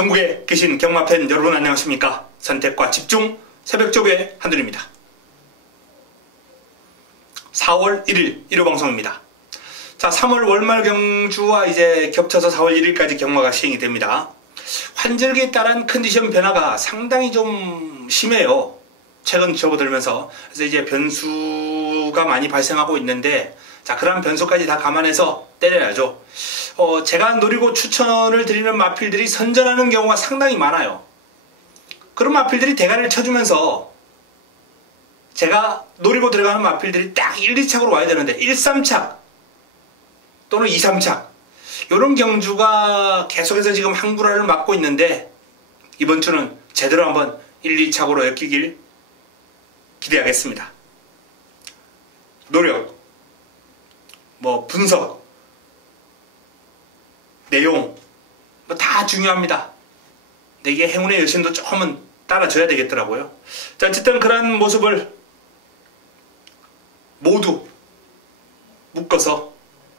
전국에 계신 경마팬 여러분 안녕하십니까? 선택과 집중 새벽조교의 한준입니다. 4월 1일 1호 방송입니다. 자, 3월 월말 경주와 이제 겹쳐서 4월 1일까지 경마가 시행이 됩니다. 환절기에 따른 컨디션 변화가 상당히 좀 심해요. 최근 접어들면서. 그래서 이제 변수가 많이 발생하고 있는데, 자, 그런 변수까지 다 감안해서 때려야죠. 제가 노리고 추천을 드리는 마필들이 선전하는 경우가 상당히 많아요. 그런 마필들이 대가리를 쳐주면서 제가 노리고 들어가는 마필들이 딱 1, 2착으로 와야 되는데 1, 3착 또는 2, 3착 이런 경주가 계속해서 지금 항구라를 맞고 있는데, 이번 주는 제대로 한번 1, 2착으로 엮이길 기대하겠습니다. 노력, 분석, 내용 다 중요합니다. 근데 이게 행운의 여신도 조금은 따라줘야 되겠더라고요. 자, 어쨌든 그런 모습을 모두 묶어서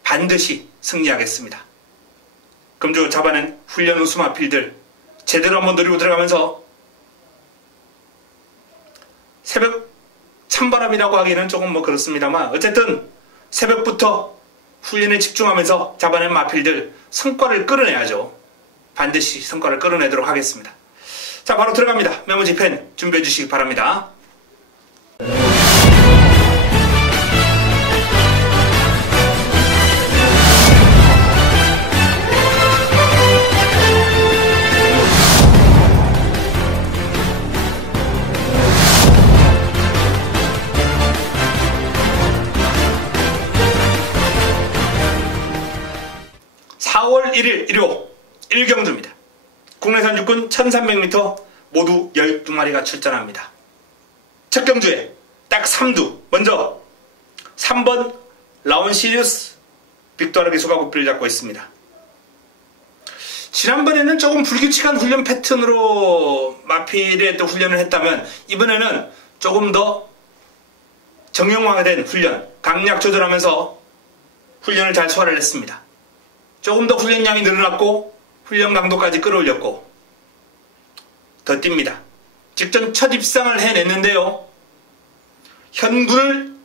반드시 승리하겠습니다. 금주 잡아낸 훈련 우수 마필들 제대로 한번 노리고 들어가면서 새벽 찬바람이라고 하기는 조금 그렇습니다만, 어쨌든 새벽부터 훈련에 집중하면서 잡아낸 마필들 성과를 끌어내야죠. 반드시 성과를 끌어내도록 하겠습니다. 자, 바로 들어갑니다. 메모지펜 준비해 주시기 바랍니다. (4월 1일) 1호 1경주입니다. 국내산 육군 1300m 모두 12마리가 출전합니다. 첫 경주에 딱 3두. 먼저 3번 라온시리우스 빅토르 기수가 고삐를 잡고 있습니다. 지난번에는 조금 불규칙한 훈련 패턴으로 마필의 또 훈련을 했다면, 이번에는 조금 더 정형화된 훈련, 강약 조절하면서 훈련을 잘 소화를 했습니다. 조금 더 훈련량이 늘어났고 훈련 강도까지 끌어올렸고 더 뜁니다. 직전 첫 입상을 해냈는데요, 현군을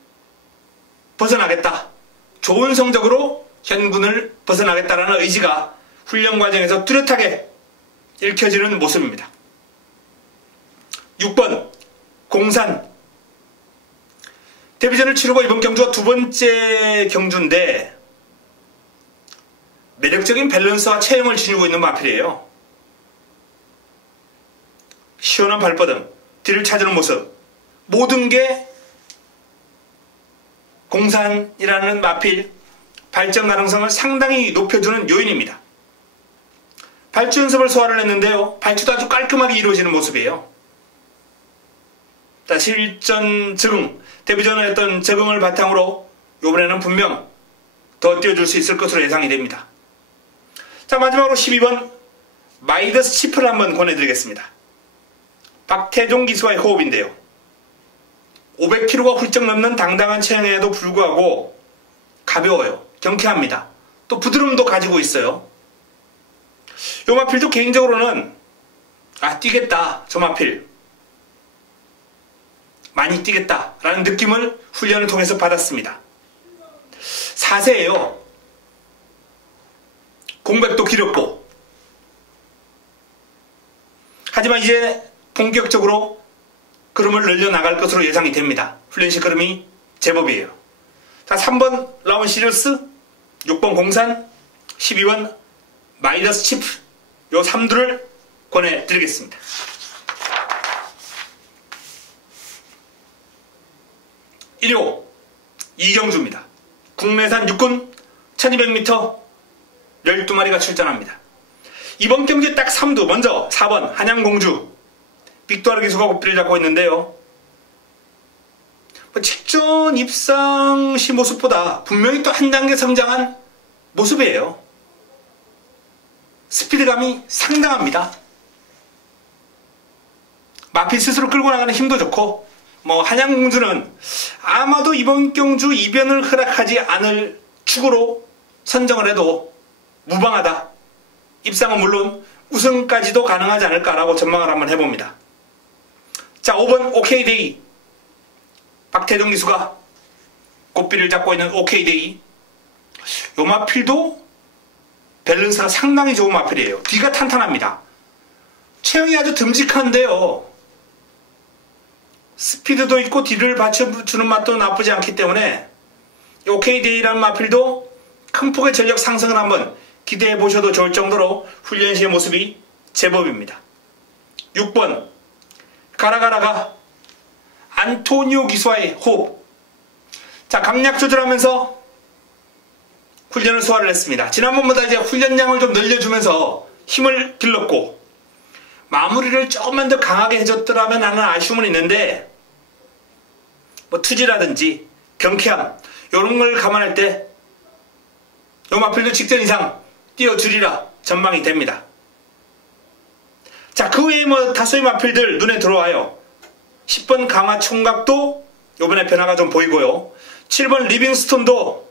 벗어나겠다, 좋은 성적으로 현군을 벗어나겠다라는 의지가 훈련 과정에서 뚜렷하게 읽혀지는 모습입니다. 6번 공산 데뷔전을 치르고 이번 경주가 두 번째 경주인데 매력적인 밸런스와 체형을 지니고 있는 마필이에요. 시원한 발버둥, 뒤를 찾는 모습, 모든 게 공산이라는 마필 발전 가능성을 상당히 높여주는 요인입니다. 발주 연습을 소화를 했는데요, 발주도 아주 깔끔하게 이루어지는 모습이에요. 실전 적응, 데뷔전에 했던 적응을 바탕으로 이번에는 분명 더 뛰어줄 수 있을 것으로 예상이 됩니다. 자, 마지막으로 12번 마이더스 치프를 한번 권해드리겠습니다. 박태종 기수와의 호흡인데요, 500kg가 훌쩍 넘는 당당한 체형에도 불구하고 가벼워요. 경쾌합니다. 또 부드러움도 가지고 있어요. 요 마필도 개인적으로는 뛰겠다, 저 마필 많이 뛰겠다 라는 느낌을 훈련을 통해서 받았습니다. 4세예요. 공백도 길었고, 하지만 이제 본격적으로 걸음을 늘려나갈 것으로 예상이 됩니다. 훈련식 걸음이 제법이에요. 자, 3번 라온 시리우스, 6번 공산, 12번 마이더스 치프, 요 3두를 권해드리겠습니다. (1호) 이경주입니다. 국내산 육군 1200m 12마리가 출전합니다. 이번 경기에 딱 3두. 먼저 4번 한양공주 빅토르 기수가 고삐를 잡고 있는데요, 직전 입상 시 모습보다 분명히 또 한 단계 성장한 모습이에요. 스피드감이 상당합니다. 마필 스스로 끌고 나가는 힘도 좋고, 한양공주는 아마도 이번 경주 이변을 허락하지 않을 축으로 선정을 해도 무방하다. 입상은 물론 우승까지도 가능하지 않을까라고 전망을 한번 해봅니다. 자, 5번 OK데이. 박태종 기수가 꽃비를 잡고 있는 OK데이. 요 마필도 밸런스가 상당히 좋은 마필이에요. 뒤가 탄탄합니다. 체형이 아주 듬직한데요. 스피드도 있고 뒤를 받쳐주는 맛도 나쁘지 않기 때문에 OK데이라는 마필도 큰 폭의 전력 상승을 한번 기대해 보셔도 좋을 정도로 훈련 시의 모습이 제법입니다. 6번 가라가라가 안토니오 기수와의 호흡. 자, 강약 조절하면서 훈련을 소화를 했습니다. 지난번보다 이제 훈련량을 좀 늘려주면서 힘을 길렀고 마무리를 조금만 더 강하게 해줬더라면 하는 아쉬움은 있는데 뭐 투지라든지 경쾌함 이런 걸 감안할 때 요 마필도 직전 이상 띄워주리라 전망이 됩니다. 자, 그 외에 뭐 다수의 마필들 눈에 들어와요. 10번 강화 총각도 요번에 변화가 좀 보이고요. 7번 리빙스톤도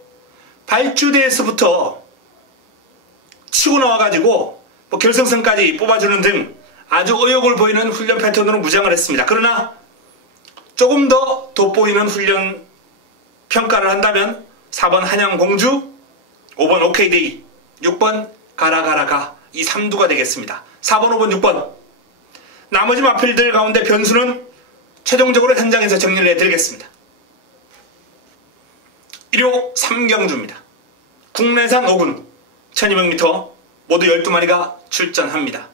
발주대에서부터 치고 나와가지고 뭐 결승선까지 뽑아주는 등 아주 의욕을 보이는 훈련 패턴으로 무장을 했습니다. 그러나 조금 더 돋보이는 훈련 평가를 한다면 4번 한양공주, 5번 OK데이, 6번 가라가라가 이 3두가 되겠습니다. 4번, 5번, 6번. 나머지 마필들 가운데 변수는 최종적으로 현장에서 정리를 해드리겠습니다. 1호 3경주입니다. 국내산 5군 1200m 모두 12마리가 출전합니다.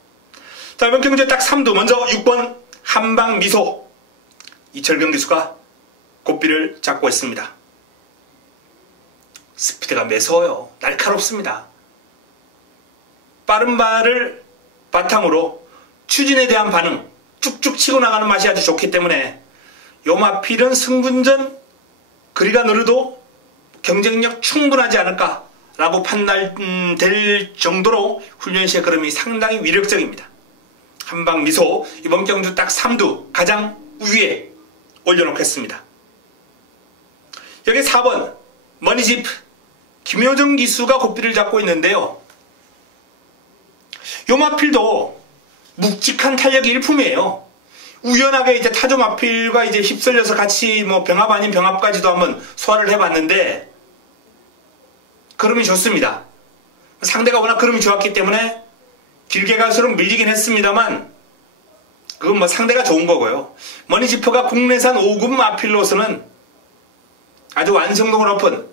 자, 이번 경주에 딱 3두. 먼저 6번 한방미소. 이철경 기수가 고삐를 잡고 있습니다. 스피드가 매서워요. 날카롭습니다. 빠른 발을 바탕으로 추진에 대한 반응, 쭉쭉 치고 나가는 맛이 아주 좋기 때문에 요 마필은 승분전 거리가 느려도 경쟁력 충분하지 않을까라고 판단될 정도로 훈련 시의 걸음이 상당히 위력적입니다. 한방미소 이번 경주 딱 3두 가장 위에 올려놓겠습니다. 여기 4번 머니집 김효정 기수가 고삐를 잡고 있는데요. 요 마필도 묵직한 탄력이 일품이에요. 우연하게 이제 타조 마필과 이제 휩쓸려서 같이 뭐 병합 아닌 병합까지도 한번 소화를 해봤는데 걸음이 좋습니다. 상대가 워낙 걸음이 좋았기 때문에 길게 갈수록 밀리긴 했습니다만 그건 뭐 상대가 좋은 거고요. 머니지퍼가 국내산 5군 마필로서는 아주 완성도가 높은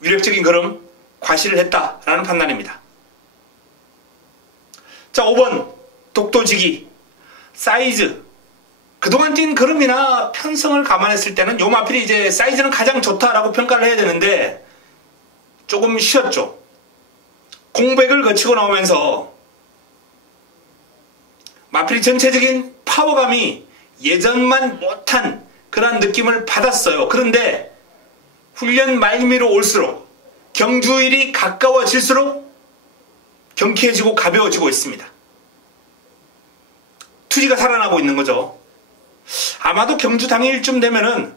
위력적인 걸음 과시를 했다라는 판단입니다. 자, 5번 독도지기 사이즈. 그동안 뛴 걸음이나 편성을 감안했을 때는 요 마필이 이제 사이즈는 가장 좋다라고 평가를 해야 되는데 조금 쉬었죠. 공백을 거치고 나오면서 마필이 전체적인 파워감이 예전만 못한 그런 느낌을 받았어요. 그런데 훈련 말미로 올수록 경주일이 가까워질수록 경쾌해지고 가벼워지고 있습니다. 투지가 살아나고 있는 거죠. 아마도 경주 당일쯤 되면은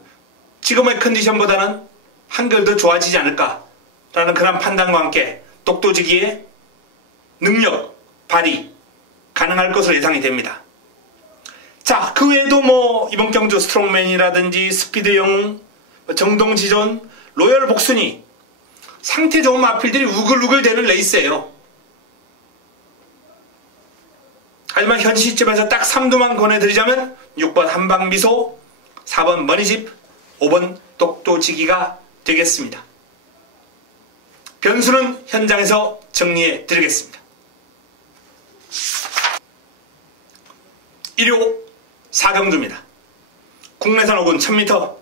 지금의 컨디션보다는 한결 더 좋아지지 않을까라는 그런 판단과 함께 독도지기의 능력 발휘 가능할 것으로 예상이 됩니다. 자, 그 외에도 뭐 이번 경주 스트롱맨이라든지 스피드 영웅, 정동지존, 로열 복순이 상태 좋은 마필들이 우글우글 되는 레이스예요. 하지만 현 시점에서 딱 3두만 권해드리자면 6번 한방미소, 4번 머니집, 5번 독도지기가 되겠습니다. 변수는 현장에서 정리해 드리겠습니다. 1호 4경주입니다. 국내산 5군 1000m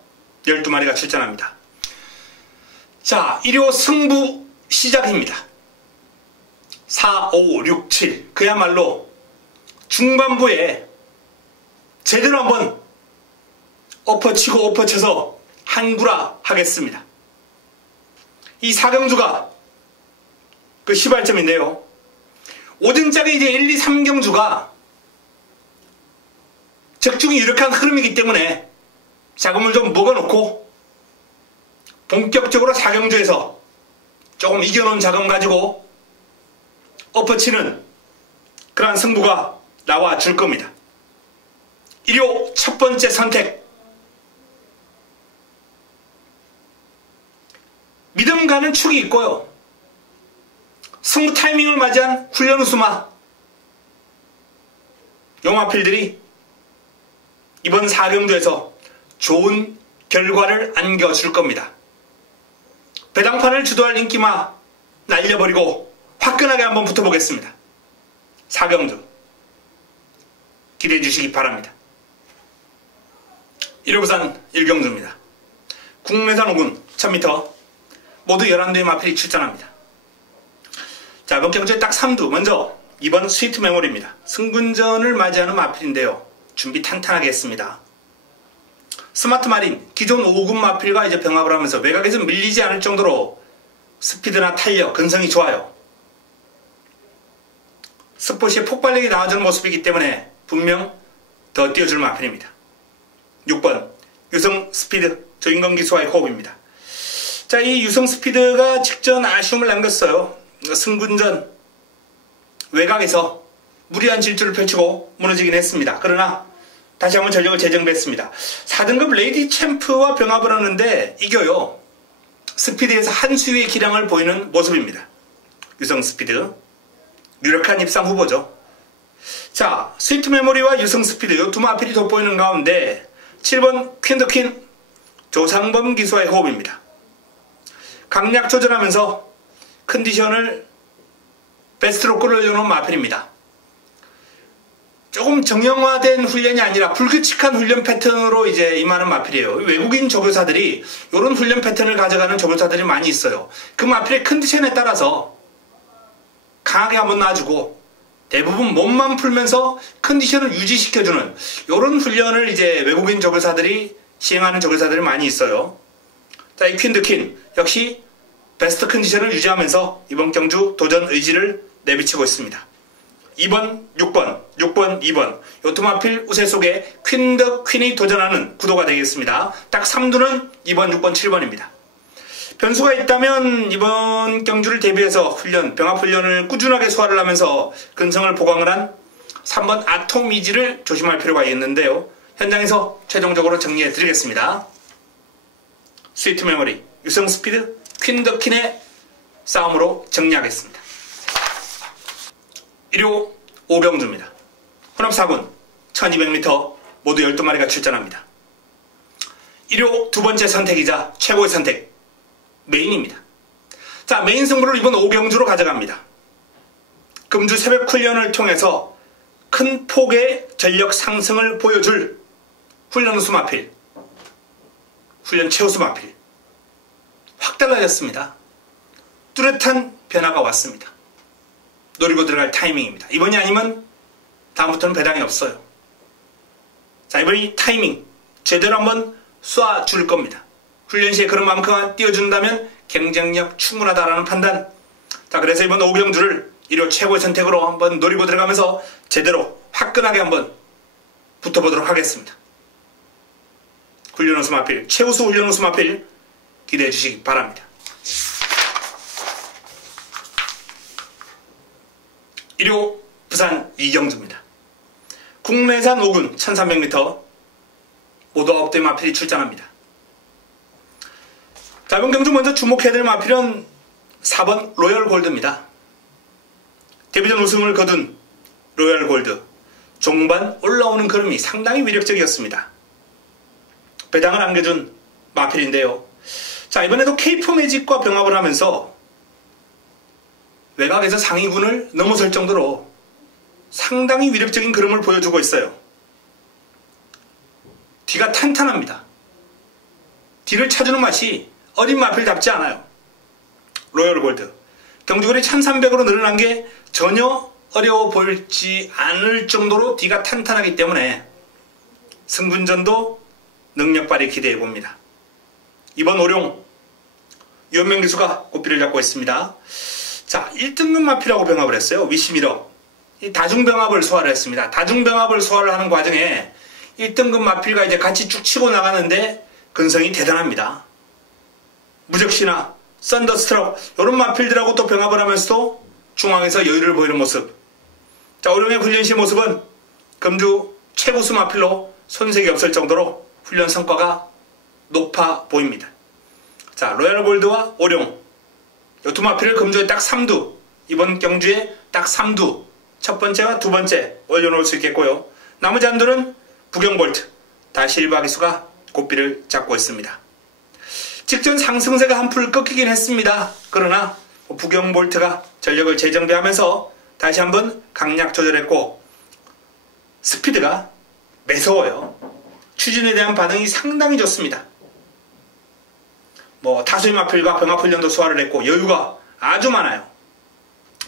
12마리가 출전합니다. 자, 1호 승부 시작입니다. 4, 5, 6, 7 그야말로 중반부에 제대로 한번 엎어치고 엎어쳐서 한구라 하겠습니다. 이 4경주가 그 시발점인데요. 5등짝에 이제 1, 2, 3경주가 적중이 유력한 흐름이기 때문에 자금을 좀 먹어놓고 본격적으로 4경주에서 조금 이겨놓은 자금 가지고 엎어치는 그러한 승부가 나와 줄 겁니다. 일요 첫 번째 선택. 믿음 가는 축이 있고요. 승부 타이밍을 맞이한 훈련 우수마 용마필들이 이번 4경주에서 좋은 결과를 안겨줄 겁니다. 배당판을 주도할 인기마 날려버리고 화끈하게 한번 붙어보겠습니다. 4경주 기대해 주시기 바랍니다. 1호 부산 1경주입니다. 국내산 5군 1000m 모두 11두의 마필이 출전합니다. 자, 이번 경주에 딱 3두. 먼저 이번 스위트 메모리입니다. 승군전을 맞이하는 마필인데요. 준비 탄탄하게 했습니다. 스마트 마린 기존 5군 마필과 이제 병합을 하면서 외곽에서 밀리지 않을 정도로 스피드나 탄력, 근성이 좋아요. 스포시에 폭발력이 나와주는 모습이기 때문에 분명 더 뛰어줄 마필입니다. 6번 유성 스피드 조인건 기수와의 호흡입니다. 자, 이 유성 스피드가 직전 아쉬움을 남겼어요. 승군전 외곽에서 무리한 질주를 펼치고 무너지긴 했습니다. 그러나 다시 한번 전력을 재정비했습니다. 4등급 레이디 챔프와 병합을 하는데 이겨요. 스피드에서 한 수위의 기량을 보이는 모습입니다. 유성 스피드 유력한 입상 후보죠. 자, 스위트 메모리와 유성 스피드 이 두 마필이 돋보이는 가운데 7번 퀸더퀸 조상범 기수와의 호흡입니다. 강약 조절하면서 컨디션을 베스트로 끌어올려놓은 마필입니다. 조금 정형화된 훈련이 아니라 불규칙한 훈련 패턴으로 이제 임하는 마필이에요. 외국인 조교사들이 이런 훈련 패턴을 가져가는 조교사들이 많이 있어요. 그 마필의 컨디션에 따라서 강하게 한번 놔주고 대부분 몸만 풀면서 컨디션을 유지시켜주는 이런 훈련을 이제 외국인 조교사들이 시행하는 조교사들이 많이 있어요. 자, 이 퀸드퀸 역시 베스트 컨디션을 유지하면서 이번 경주 도전 의지를 내비치고 있습니다. 2번, 6번, 6번, 2번 요 두 마필 우세 속에 퀸이 도전하는 구도가 되겠습니다. 딱 3두는 2번, 6번, 7번입니다. 변수가 있다면 이번 경주를 대비해서 병합훈련을 꾸준하게 소화를 하면서 근성을 보강을 한 3번 아토미지를 조심할 필요가 있는데요. 현장에서 최종적으로 정리해 드리겠습니다. 스위트 메모리, 유성 스피드, 퀸더퀸의 싸움으로 정리하겠습니다. 1호 5경주입니다. 혼합 4군 1200m 모두 12마리가 출전합니다. 1호 두 번째 선택이자 최고의 선택 메인입니다. 자, 메인 승부를 이번 5경주로 가져갑니다. 금주 새벽 훈련을 통해서 큰 폭의 전력 상승을 보여줄 훈련 우수 마필, 훈련 최우수 마필 확 달라졌습니다. 뚜렷한 변화가 왔습니다. 노리고 들어갈 타이밍입니다. 이번이 아니면 다음부터는 배당이 없어요. 자, 이번이 타이밍 제대로 한번 쏴줄 겁니다. 훈련 시에 그런 만큼만 띄워준다면 경쟁력 충분하다라는 판단. 자, 그래서 이번 5경주를 1호 최고의 선택으로 한번 노리고 들어가면서 제대로 화끈하게 한번 붙어보도록 하겠습니다. 훈련 우수 마필, 최우수 훈련 우수 마필 기대해 주시기 바랍니다. 1호 부산 2경주입니다. 국내산 5군 1300m 모두 9대 마필이 출전합니다. 자, 이번 경주 먼저 주목해야 될 마필은 4번 로열 골드입니다. 데뷔전 우승을 거둔 로열 골드. 종반 올라오는 걸음이 상당히 위력적이었습니다. 배당을 안겨준 마필인데요. 자, 이번에도 케이프 매직과 병합을 하면서 외곽에서 상위군을 넘어설 정도로 상당히 위력적인 걸음을 보여주고 있어요. 뒤가 탄탄합니다. 뒤를 차주는 맛이 어린 마필답지 않아요. 로열 골드. 경주거리 1300으로 늘어난 게 전혀 어려워 보이지 않을 정도로 뒤가 탄탄하기 때문에 승분전도 능력 발휘 기대해 봅니다. 이번 오룡 유현명 기수가 고삐를 잡고 있습니다. 자, 1등급 마필하고 병합을 했어요. 위시미러. 이 다중병합을 소화를 했습니다. 다중병합을 소화를 하는 과정에 1등급 마필과 이제 같이 쭉 치고 나가는데 근성이 대단합니다. 무적시나 썬더스트럭 이런 마필들하고 또 병합을 하면서도 중앙에서 여유를 보이는 모습. 자, 오룡의 훈련 시 모습은 금주 최고수 마필로 손색이 없을 정도로 훈련 성과가 높아 보입니다. 자, 로얄 골드와 오룡 이 두 마필을 금주에 딱 3두, 이번 경주에 딱 3두, 첫 번째와 두 번째 올려놓을 수 있겠고요. 나머지 한두는 부경볼트, 다실바 기수가 고삐를 잡고 있습니다. 직전 상승세가 한풀 꺾이긴 했습니다. 그러나 부경볼트가 전력을 재정비하면서 다시 한번 강약 조절했고 스피드가 매서워요. 추진에 대한 반응이 상당히 좋습니다. 다수의 마필과 병합훈련도 소화를 했고 여유가 아주 많아요.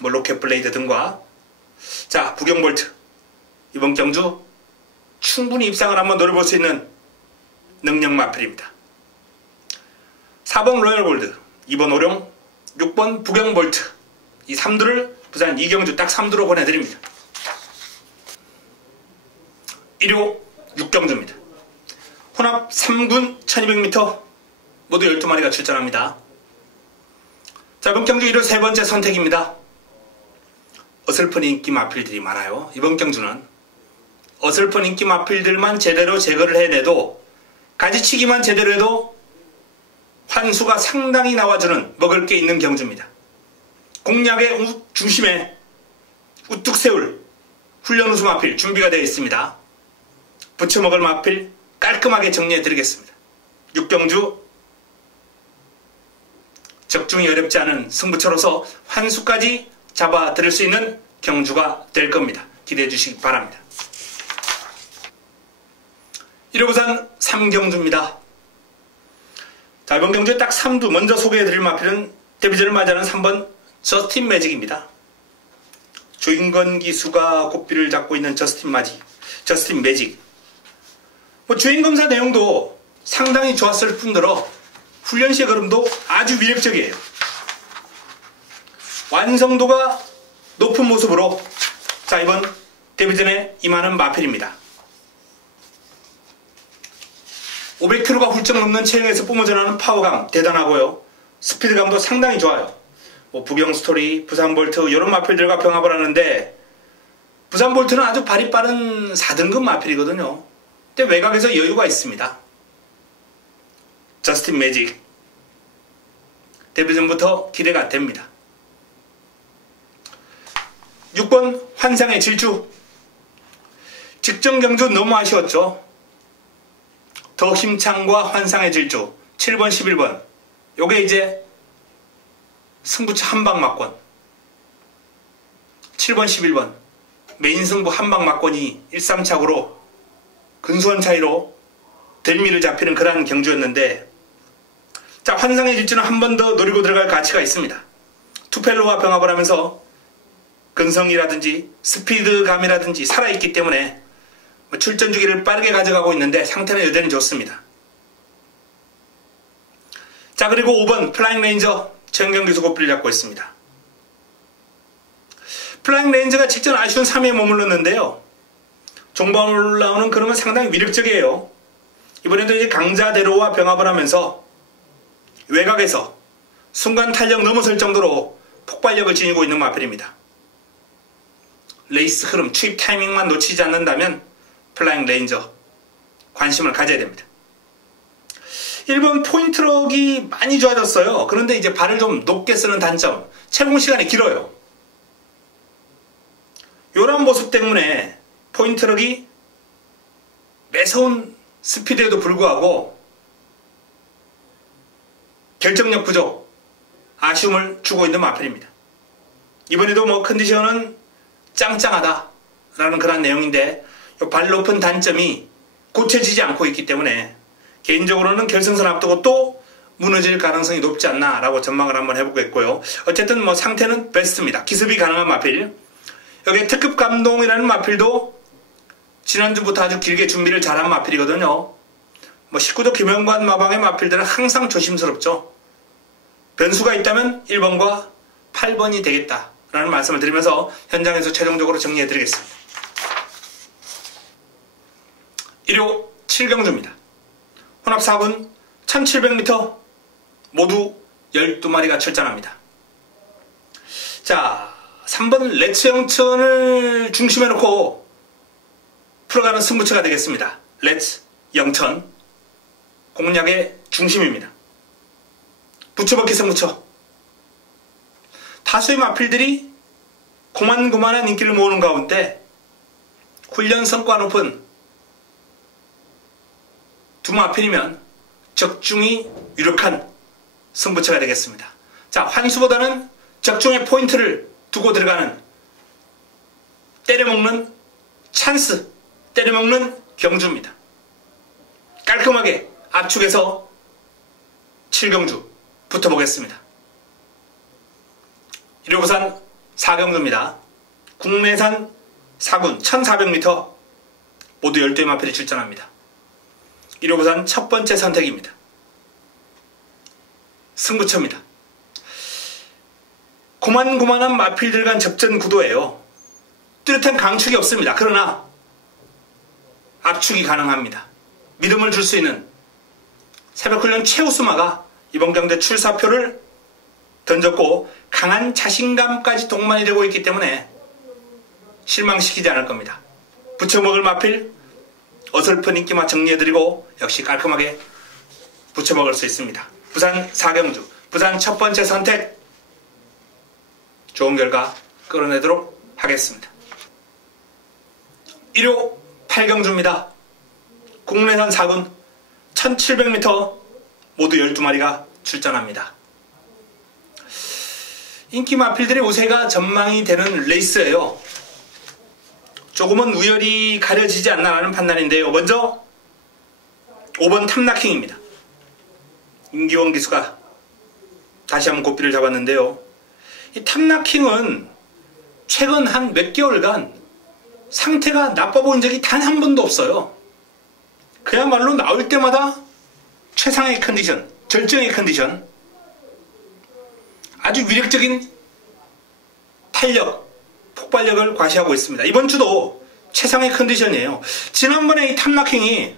로켓 블레이드 등과. 자, 부경볼트 이번 경주 충분히 입상을 한번 노려볼 수 있는 능력 마필입니다. 4번 로얄 골드, 2번 오룡, 6번 부경볼트 이 3두를 부산 이경주 딱 3두로 보내드립니다. 1호 6경주입니다. 혼합 3군 1200m 모두 12마리가 출전합니다. 자, 이번 경주 1호 세 번째 선택입니다. 어설픈 인기 마필들이 많아요. 이번 경주는 어설픈 인기 마필들만 제대로 제거를 해내도 가지치기만 제대로 해도 환수가 상당히 나와주는 먹을 게 있는 경주입니다. 공략의 중심에 우뚝 세울 훈련 우수 마필 준비가 되어 있습니다. 부쳐먹을 마필 깔끔하게 정리해 드리겠습니다. 6경주 적중이 어렵지 않은 승부처로서 환수까지 잡아 드릴 수 있는 경주가 될 겁니다. 기대해 주시기 바랍니다. 1호 부산 3경주입니다. 자, 이번 경주에 딱 3두 먼저 소개해 드릴 마필은 데뷔전을 맞이하는 3번 저스틴 매직입니다. 조인건 기수가 고삐를 잡고 있는 저스틴 매직. 주행검사 내용도 상당히 좋았을 뿐더러 훈련 시의 걸음도 아주 위력적이에요. 완성도가 높은 모습으로 자, 이번 데뷔전에 임하는 마필입니다. 500kg가 훌쩍 넘는 체형에서 뿜어져 나오는 파워감 대단하고요. 스피드감도 상당히 좋아요. 부경스토리, 부산볼트 이런 마필들과 병합을 하는데 부산볼트는 아주 발이 빠른 4등급 마필이거든요. 근데 외곽에서 여유가 있습니다. 저스틴 매직 데뷔전부터 기대가 됩니다. 6번 환상의 질주. 직전 경주 너무 아쉬웠죠. 더 힘창과 환상의 질주 7번 11번 요게 이제 승부처 한방 막권 7번 11번 메인 승부 한방 막권이 1-3착으로 근소한 차이로 델미를 잡히는 그러한 경주였는데 자, 환상의 질주는 한 번 더 노리고 들어갈 가치가 있습니다. 투펠로와 병합을 하면서 근성이라든지 스피드감이라든지 살아있기 때문에 출전 주기를 빠르게 가져가고 있는데 상태는 여전히 좋습니다. 자, 그리고 5번 플라잉 레인저 최은경 기수 고삐를 잡고 있습니다. 플라잉 레인저가 직전 아쉬운 3위에 머물렀는데요. 종방 올라오는 그러면 상당히 위력적이에요. 이번에도 이제 강자대로와 병합을 하면서 외곽에서 순간 탄력 넘어설 정도로 폭발력을 지니고 있는 마필입니다. 레이스 흐름, 투입 타이밍만 놓치지 않는다면 플라잉 레인저 관심을 가져야 됩니다. 1번 포인트럭이 많이 좋아졌어요. 그런데 이제 발을 좀 높게 쓰는 단점, 채공 시간이 길어요. 이런 모습 때문에 포인트럭이 매서운 스피드에도 불구하고 결정력 부족, 아쉬움을 주고 있는 마필입니다. 이번에도 컨디션은 짱짱하다라는 그런 내용인데 발 높은 단점이 고쳐지지 않고 있기 때문에 개인적으로는 결승선 앞두고 또 무너질 가능성이 높지 않나라고 전망을 한번 해보겠고요. 어쨌든 상태는 베스트입니다. 기습이 가능한 마필. 여기에 특급 감동이라는 마필도 지난주부터 아주 길게 준비를 잘한 마필이거든요. 19도 김영관 마방의 마필들은 항상 조심스럽죠. 변수가 있다면 1번과 8번이 되겠다라는 말씀을 드리면서 현장에서 최종적으로 정리해 드리겠습니다. 1호 7경주입니다. 혼합 4분 1700m 모두 12마리가 출전합니다. 자, 3번 레츠 영천을 중심에 놓고 풀어가는 승부처가 되겠습니다. 레츠 영천 공략의 중심입니다. 붙여먹기 승부처. 다수의 마필들이 고만고만한 인기를 모으는 가운데 훈련 성과 높은 두 마필이면 적중이 유력한 승부처가 되겠습니다. 자, 환수보다는 적중의 포인트를 두고 들어가는 때려먹는 찬스, 때려먹는 경주입니다. 깔끔하게 압축해서 7경주 붙어보겠습니다. 1호부산 4경주입니다. 국내산 4군 1400m 모두 12의 마필이 출전합니다. 1호부산 첫 번째 선택입니다. 승부처입니다. 고만고만한 마필들 간 접전 구도예요. 뚜렷한 강축이 없습니다. 그러나 압축이 가능합니다. 믿음을 줄 수 있는 새벽훈련 최우수마가 이번 경대 출사표를 던졌고 강한 자신감까지 동반이 되고 있기 때문에 실망시키지 않을 겁니다. 부쳐먹을 마필 어설픈 인기만 정리해드리고 역시 깔끔하게 부쳐먹을 수 있습니다. 부산 4경주 부산 첫 번째 선택 좋은 결과 끌어내도록 하겠습니다. 1호 8경주입니다. 국내산 4군 1700m 모두 12마리가 출전합니다. 인기 마필들의 우세가 전망이 되는 레이스예요. 조금은 우열이 가려지지 않나라는 판단인데요. 먼저 5번 탐나킹입니다. 임기원 기수가 다시 한번 고삐를 잡았는데요. 이 탐나킹은 최근 한 몇 개월간 상태가 나빠 보인 적이 단 한 번도 없어요. 그야말로 나올 때마다 최상의 컨디션, 절정의 컨디션, 아주 위력적인 탄력, 폭발력을 과시하고 있습니다. 이번 주도 최상의 컨디션이에요. 지난번에 이 탐나킹이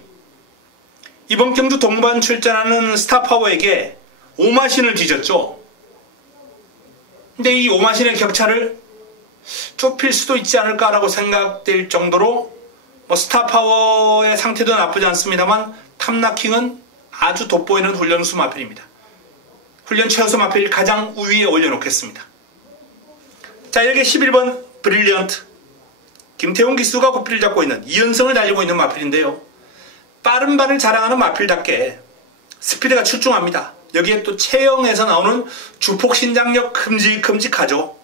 이번 경주 동반 출전하는 스타파워에게 오마신을 뒤졌죠. 근데 이 오마신의 격차를 좁힐 수도 있지 않을까라고 생각될 정도로 스타파워의 상태도 나쁘지 않습니다만 탐나킹은 아주 돋보이는 훈련수 마필입니다. 훈련 최우수 마필 가장 우위에 올려놓겠습니다. 자, 이렇게 11번 브릴리언트 김태훈 기수가 고삐를 잡고 있는 2연승을 달리고 있는 마필인데요. 빠른 발을 자랑하는 마필답게 스피드가 출중합니다. 여기에 또 체형에서 나오는 주폭 신장력 큼직큼직하죠.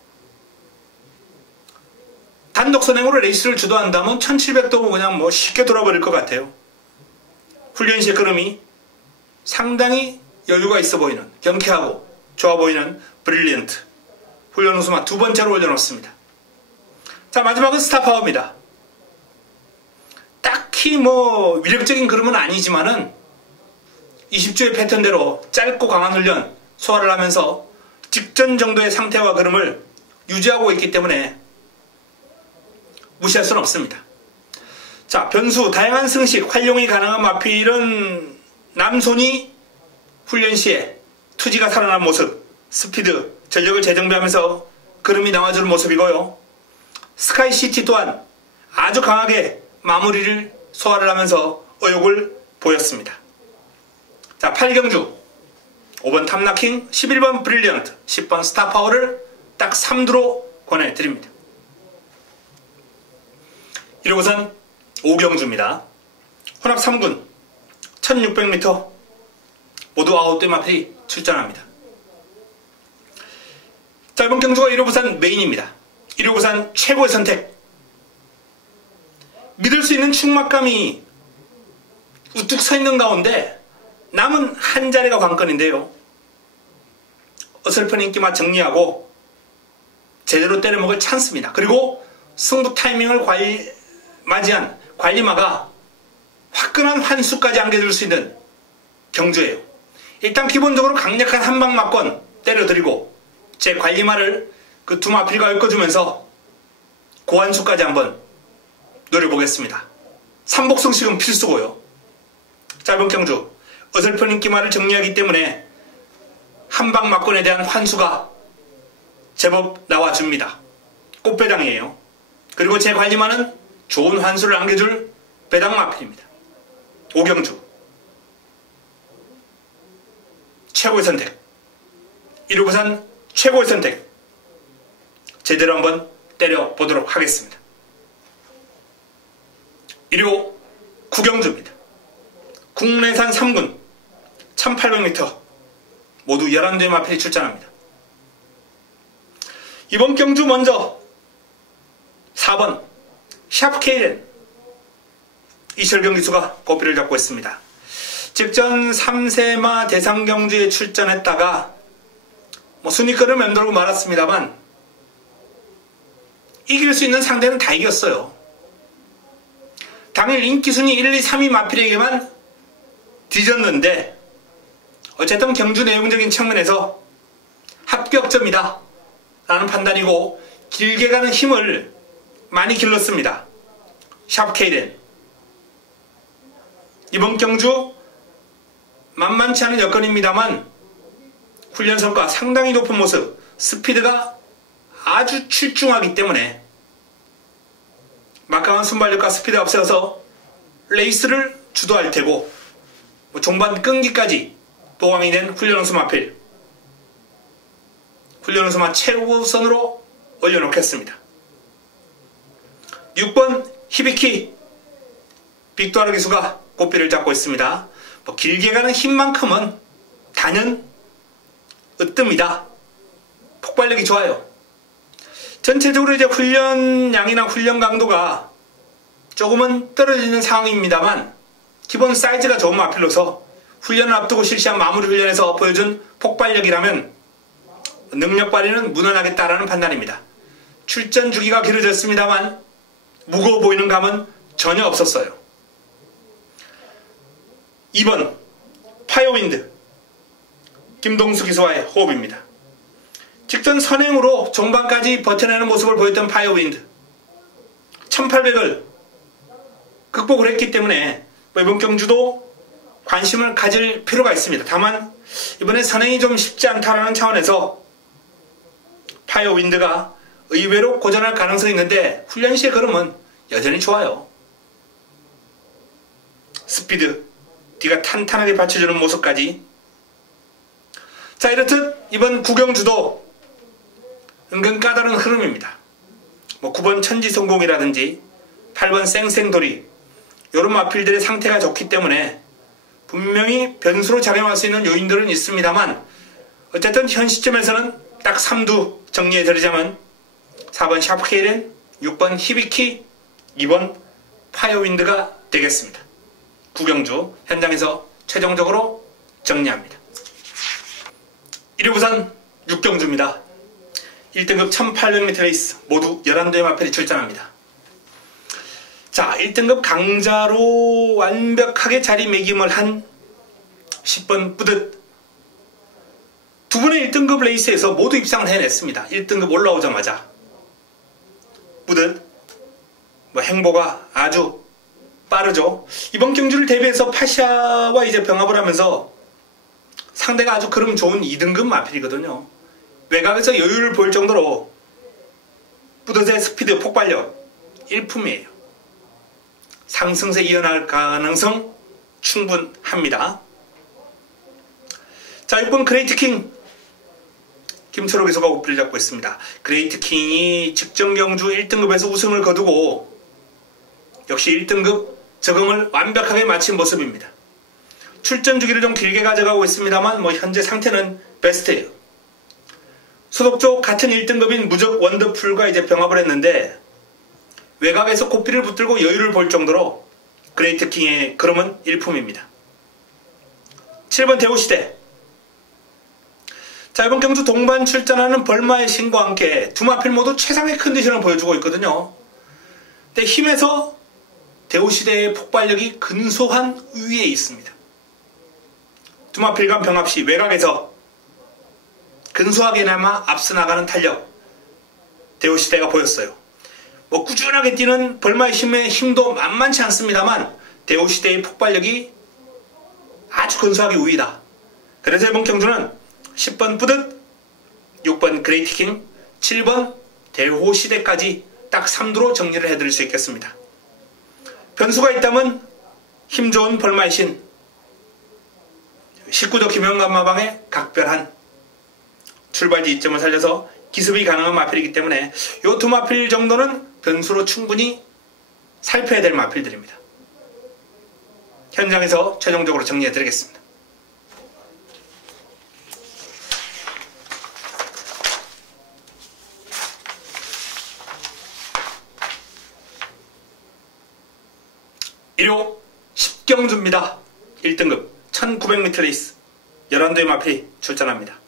단독 선행으로 레이스를 주도한다면 1700도 그냥 쉽게 돌아버릴 것 같아요. 훈련 시의 걸음이 상당히 여유가 있어 보이는, 경쾌하고 좋아 보이는 브릴리언트 훈련 우수마 두 번째로 올려놓습니다. 자, 마지막은 스타파워입니다. 딱히 위력적인 걸음은 아니지만은 20주의 패턴대로 짧고 강한 훈련 소화를 하면서 직전 정도의 상태와 걸음을 유지하고 있기 때문에 무시할 수는 없습니다. 자, 변수, 다양한 승식, 활용이 가능한 마필은 남손이 훈련 시에 투지가 살아난 모습, 스피드, 전력을 재정비하면서 걸음이 나와주는 모습이고요. 스카이시티 또한 아주 강하게 마무리를 소화를 하면서 의욕을 보였습니다. 자, 8경주 5번 탐나킹, 11번 브릴리언트, 10번 스타파워를 딱 3두로 권해드립니다. 1호선 5경주입니다. 혼합 3군 1600m 모두 9대 마필이 출전합니다. 자, 이번 경주가 1호부산 메인입니다. 1호부산 최고의 선택. 믿을 수 있는 충막감이 우뚝 서 있는 가운데 남은 한 자리가 관건인데요. 어설픈 인기만 정리하고 제대로 때려먹을 찬스입니다. 그리고 승부 타이밍을 맞이한 관리마가 화끈한 환수까지 안겨줄 수 있는 경주예요. 일단 기본적으로 강력한 한방 막권 때려드리고 제 관리마를 그 두 마필과 엮어주면서 고환수까지 한번 노려보겠습니다. 삼복승식은 필수고요. 짧은 경주 어설픈 인기마를 정리하기 때문에 한방 막권에 대한 환수가 제법 나와줍니다. 꽃배당이에요. 그리고 제 관리만은 좋은 환수를 안겨줄 배당 마필입니다. 오경주 최고의 선택, 1호 부산 최고의 선택, 제대로 한번 때려보도록 하겠습니다. 1호 구경주입니다. 국내산 3군 1800m 모두 11대의 마필이 출전합니다. 이번 경주 먼저 4번 샵케이렌 이철경 기수가 꽃비를 잡고 있습니다. 직전 3세마 대상경주에 출전했다가 순위권을 맴돌고 말았습니다만 이길 수 있는 상대는 다 이겼어요. 당일 인기순위 1, 2, 3위 마필에게만 뒤졌는데 어쨌든 경주 내용적인 측면에서 합격점이다 라는 판단이고, 길게 가는 힘을 많이 길렀습니다. 샵케이렌 이번 경주 만만치 않은 여건입니다만 훈련 성과 상당히 높은 모습, 스피드가 아주 출중하기 때문에 막강한 순발력과 스피드 앞세워서 레이스를 주도할 테고, 종반 끈기까지 도왕이 된 훈련원수 마필, 훈련원수 마 최우선으로 올려놓겠습니다. 6번 히비키 빅토르 기수가 꽃비를 잡고 있습니다. 길게 가는 힘만큼은 단연 으뜸이다. 폭발력이 좋아요. 전체적으로 이제 훈련량이나 훈련 강도가 조금은 떨어지는 상황입니다만 기본 사이즈가 좋은 마필로서 훈련을 앞두고 실시한 마무리 훈련에서 보여준 폭발력이라면 능력 발휘는 무난하겠다라는 판단입니다. 출전 주기가 길어졌습니다만 무거워 보이는 감은 전혀 없었어요. 2번 파이어윈드 김동수 기수와의 호흡입니다. 직전 선행으로 종반까지 버텨내는 모습을 보였던 파이어윈드 1800을 극복을 했기 때문에 이번 경주도 관심을 가질 필요가 있습니다. 다만 이번에 선행이 좀 쉽지 않다는 차원에서 파이어윈드가 의외로 고전할 가능성이 있는데 훈련 시의 걸음은 여전히 좋아요. 스피드, 뒤가 탄탄하게 받쳐주는 모습까지. 자, 이렇듯 이번 구경주도 은근 까다로운 흐름입니다. 9번 천지성공이라든지 8번 쌩쌩돌이 이런 마필들의 상태가 좋기 때문에 분명히 변수로 작용할 수 있는 요인들은 있습니다만 어쨌든 현 시점에서는 딱 3두 정리해드리자면 4번 샤프케이렌, 6번 히비키, 2번 파이어윈드가 되겠습니다. 구경주 현장에서 최종적으로 정리합니다. 1위 부산 6경주입니다. 1등급 1800m 레이스 모두 11대의 마필이 출전합니다. 자, 1등급 강자로 완벽하게 자리매김을 한 10번 뿌듯. 두 분의 1등급 레이스에서 모두 입상을 해냈습니다. 1등급 올라오자마자 뿌듯. 행보가 아주 빠르죠. 이번 경주를 대비해서 파샤와 이제 병합을 하면서 상대가 아주 그럼 좋은 2등급 마필이거든요. 외곽에서 여유를 보일 정도로 뿌듯의 스피드 폭발력 일품이에요. 상승세 이어날 가능성 충분합니다. 자, 6번 그레이트킹 김철호 기수가 꽃비를 잡고 있습니다. 그레이트킹이 직전 경주 1등급에서 우승을 거두고 역시 1등급 적응을 완벽하게 마친 모습입니다. 출전 주기를 좀 길게 가져가고 있습니다만 현재 상태는 베스트예요. 소속조 같은 1등급인 무적 원더풀과 이제 병합을 했는데 외곽에서 고삐를 붙들고 여유를 볼 정도로 그레이트킹의 걸음은 일품입니다. 7번 대우시대. 자, 이번 경주 동반 출전하는 벌마의 신과 함께 두 마필 모두 최상의 컨디션을 보여주고 있거든요. 근데 힘에서 대우시대의 폭발력이 근소한 위에 있습니다. 두 마필 간 병합 시 외곽에서 근소하게나마 앞서 나가는 탄력 대우시대가 보였어요. 꾸준하게 뛰는 벌마의 힘도 만만치 않습니다만 대우시대의 폭발력이 아주 근소하게 우위다. 그래서 이번 경주는 10번 뿌듯, 6번 그레이트킹, 7번 대호 시대까지 딱 3두로 정리를 해드릴 수 있겠습니다. 변수가 있다면 힘 좋은 벌마의 신, 19도 김영감마방의 각별한 출발지 이점을 살려서 기습이 가능한 마필이기 때문에 이 두 마필 정도는 변수로 충분히 살펴야 될 마필들입니다. 현장에서 최종적으로 정리해 드리겠습니다. 일호 10경주입니다. 1등급 1900m 레이스 11도의 마필이 출전합니다.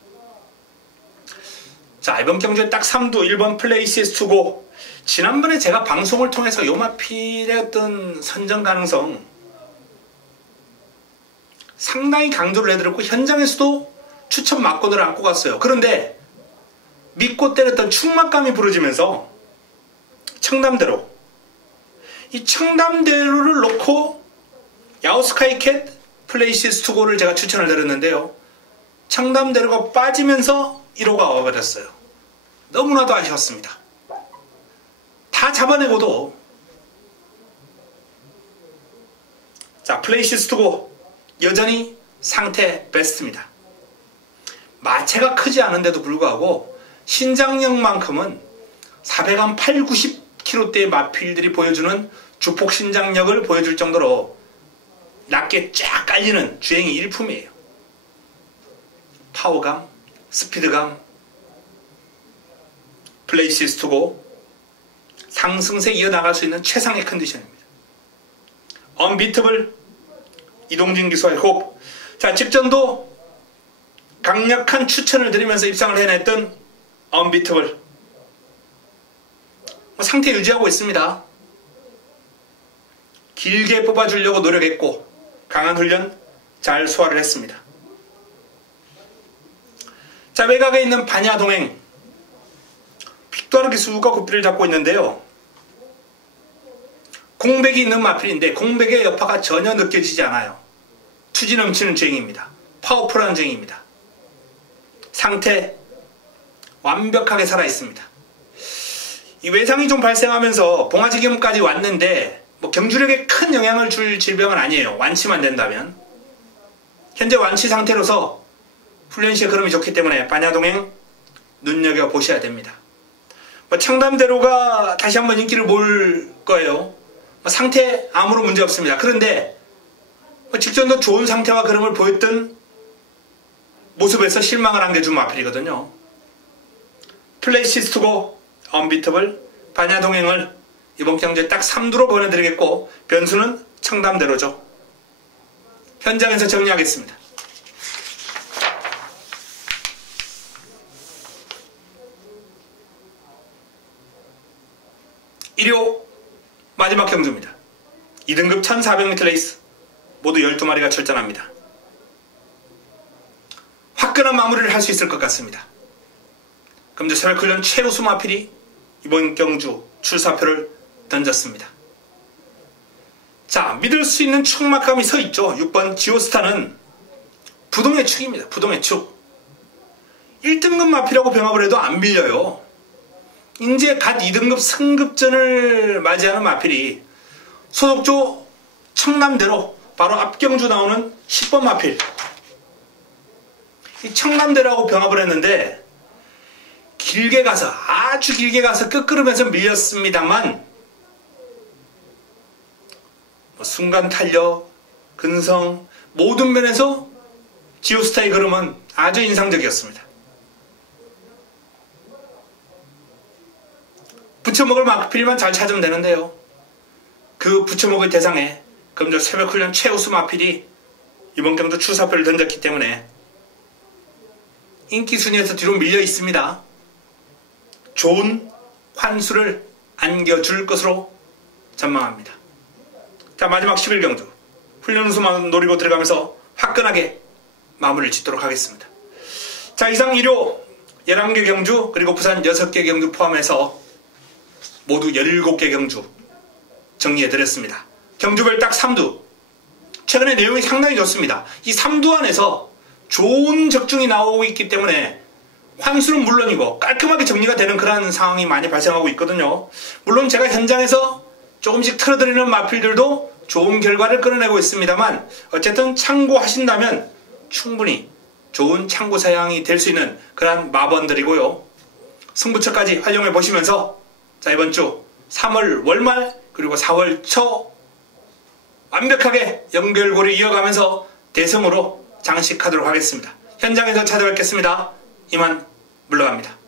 자, 이번 경주에 딱 3두 1번 플레이시에스 투고, 지난번에 제가 방송을 통해서 요 마필의 어떤 선정 가능성 상당히 강조를 해드렸고 현장에서도 추천 막권을 안고 갔어요. 그런데 믿고 때렸던 충막감이 부러지면서 청담대로, 이 청담대로를 놓고 야오스카이캣 플레이시에스 투고를 제가 추천을 드렸는데요. 청담대로가 빠지면서 1호가 와버렸어요. 너무나도 아쉬웠습니다. 다 잡아내고도, 자, 플레이시에스 투고 여전히 상태 베스트입니다. 마체가 크지 않은데도 불구하고 신장력만큼은 400한 8, 90kg대의 마필들이 보여주는 주폭 신장력을 보여줄 정도로 낮게 쫙 깔리는 주행이 일품이에요. 파워감, 스피드감, 플레이시에스 투고 상승세 이어나갈 수 있는 최상의 컨디션입니다. 언비터블 이동진 기수와의 호흡. 자, 직전도 강력한 추천을 드리면서 입상을 해냈던 언비터블 상태 유지하고 있습니다. 길게 뽑아주려고 노력했고 강한 훈련 잘 소화를 했습니다. 자, 외곽에 있는 반야동행 픽도아르 기수가 고삐를 잡고 있는데요. 공백이 있는 마필인데 공백의 여파가 전혀 느껴지지 않아요. 투지 넘치는 주행입니다. 파워풀한 주행입니다. 상태 완벽하게 살아있습니다. 이 외상이 좀 발생하면서 봉화지겸까지 왔는데 경주력에 큰 영향을 줄 질병은 아니에요. 완치만 된다면. 현재 완치 상태로서 훈련 시에 흐름이 좋기 때문에 반야동행 눈여겨보셔야 됩니다. 청담대로가 다시 한번 인기를 모을 거예요. 상태 아무런 문제 없습니다. 그런데 직전도 좋은 상태와 흐름을 보였던 모습에서 실망을 안겨준 마필이거든요. 플레이시에스 투고, 언비터블, 반야동행을 이번 경주에 딱 3두로 보내드리겠고 변수는 청담대로죠. 현장에서 정리하겠습니다. 1호 마지막 경주입니다. 2등급 1400m 레이스 모두 12마리가 출전합니다. 화끈한 마무리를 할 수 있을 것 같습니다. 금주 새벽훈련 최우수 마필이 이번 경주 출사표를 던졌습니다. 자, 믿을 수 있는 축막감이 서 있죠. 6번 지오스타는 부동의 축입니다. 부동의 축. 1등급 마필하고 병합을 해도 안 밀려요. 이제 갓 2등급 승급전을 맞이하는 마필이 소속조 청남대로 바로 앞경주 나오는 10번 마필. 이 청남대로하고 병합을 했는데 길게 가서, 아주 길게 가서 끝걸음에서 밀렸습니다만 순간 탄력, 근성 모든 면에서 지오스타의 걸음은 아주 인상적이었습니다. 부처먹을 마필만 잘 찾으면 되는데요. 그 부처먹을 대상에 금주 새벽훈련 최우수 마필이 이번 경주 출사표를 던졌기 때문에 인기 순위에서 뒤로 밀려 있습니다. 좋은 환수를 안겨줄 것으로 전망합니다. 자, 마지막 11경주 훈련 우수만 노리고 들어가면서 화끈하게 마무리를 짓도록 하겠습니다. 자, 이상 1호 11개 경주 그리고 부산 6개 경주 포함해서 모두 17개 경주 정리해드렸습니다. 경주별 딱 3두. 최근에 내용이 상당히 좋습니다. 이 3두 안에서 좋은 적중이 나오고 있기 때문에 환수는 물론이고 깔끔하게 정리가 되는 그런 상황이 많이 발생하고 있거든요. 물론 제가 현장에서 조금씩 틀어드리는 마필들도 좋은 결과를 끌어내고 있습니다만 어쨌든 참고하신다면 충분히 좋은 참고 사양이 될 수 있는 그런 마번들이고요. 승부처까지 활용해 보시면서 자, 이번 주 3월 월말 그리고 4월 초 완벽하게 연결고를 이어가면서 대성으로 장식하도록 하겠습니다. 현장에서 찾아뵙겠습니다. 이만 물러갑니다.